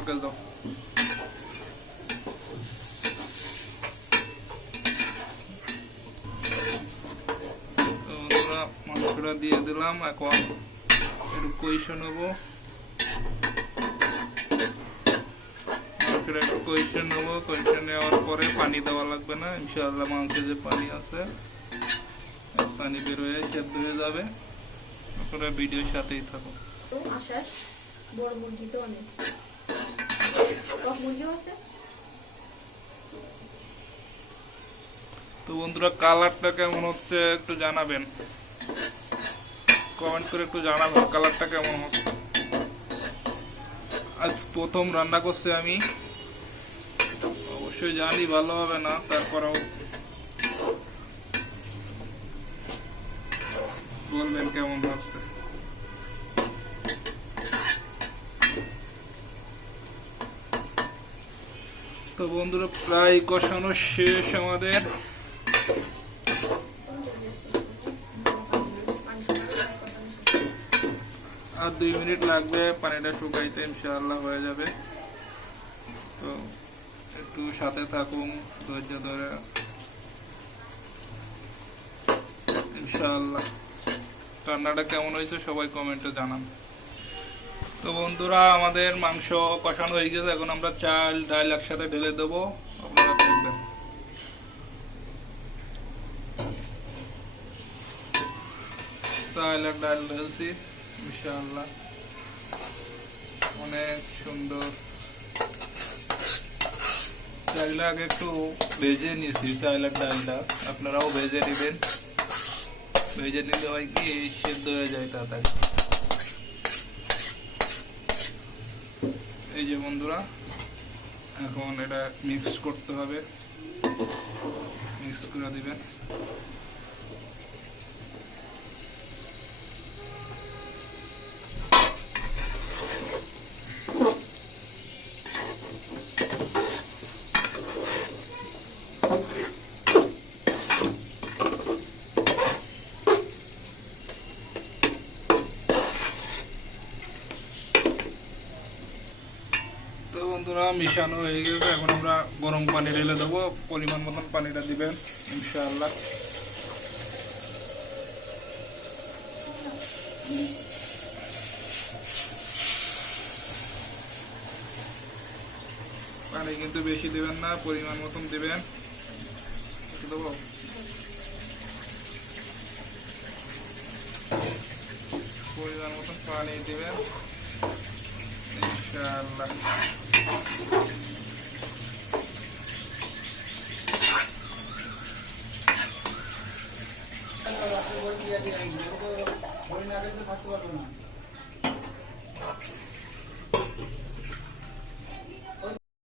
আমাকে দাও। মাংসটা দিয়ে দিলাম, এখন একটু কষে নেবো। মাংসটা একটু কষে নেবো, কষে নেওয়ার পরে পানি দেওয়া লাগবে না ইনশাআল্লাহ। মাংসে যে পানি আছে পানি বের হয়ে সেদ্ধ হয়ে যাবে। আপনারা ভিডিওর সাথেই থাকুন। বড় মুরগি তো অনেক, টক মুরগিও আছে। তো বন্ধুরা কালারটা কেমন হচ্ছে একটু জানাবেন, কমেন্ট করে একটু জানাবেন কালারটা কেমন হচ্ছে। আজ প্রথম রান্না করছি আমি, অবশ্যই জানি ভালো হবে না, তারপরেও বলবেন কেমন হচ্ছে। তো বন্ধুরা প্রায় কষানো শেষ আমাদের। আর 2 মিনিট লাগবে পানিটা শুকাইতে, ইনশাআল্লাহ হয়ে যাবে। তো একটু সাথে থাকুন ধৈর্য ধরে, ইনশাআল্লাহ। রান্নাটা কেমন হয়েছে সবাই কমেন্টে জানান। তো বন্ধুরা আমাদের মাংস কষানো হয়ে গেছে, এখন আমরা চাল ডাল একসাথে ঢেলে দেবো, আপনারা দেখবেন। চাল আর ডাল ঢেলছি ইনশাআল্লাহ, অনেক সুন্দর। চালটা আগে একটু ভেজে নিয়েছি, চাল আর ডালটা আপনারাও ভেজে নেবেন। ভেজে নিলে হয় কি সেদ্ধ হয়ে যায় তাড়াতাড়ি। এই যে বন্ধুরা এখন এটা মিক্স করতে হবে, মিক্স করে দিবেন। বন্ধুরা মিশানো হয়ে গেছে, এখন আমরা গরম পানি ঢেলে দেবো, পরিমাণ মতন পানিটা দিবেন ইনশাআল্লাহ। পানি কিন্তু বেশি দিবেন না, পরিমাণ মতন দিবেন। দেবো পরিমাণ মতন পানি দিবেন ইনশাআল্লাহ। থাকতে পারবো না।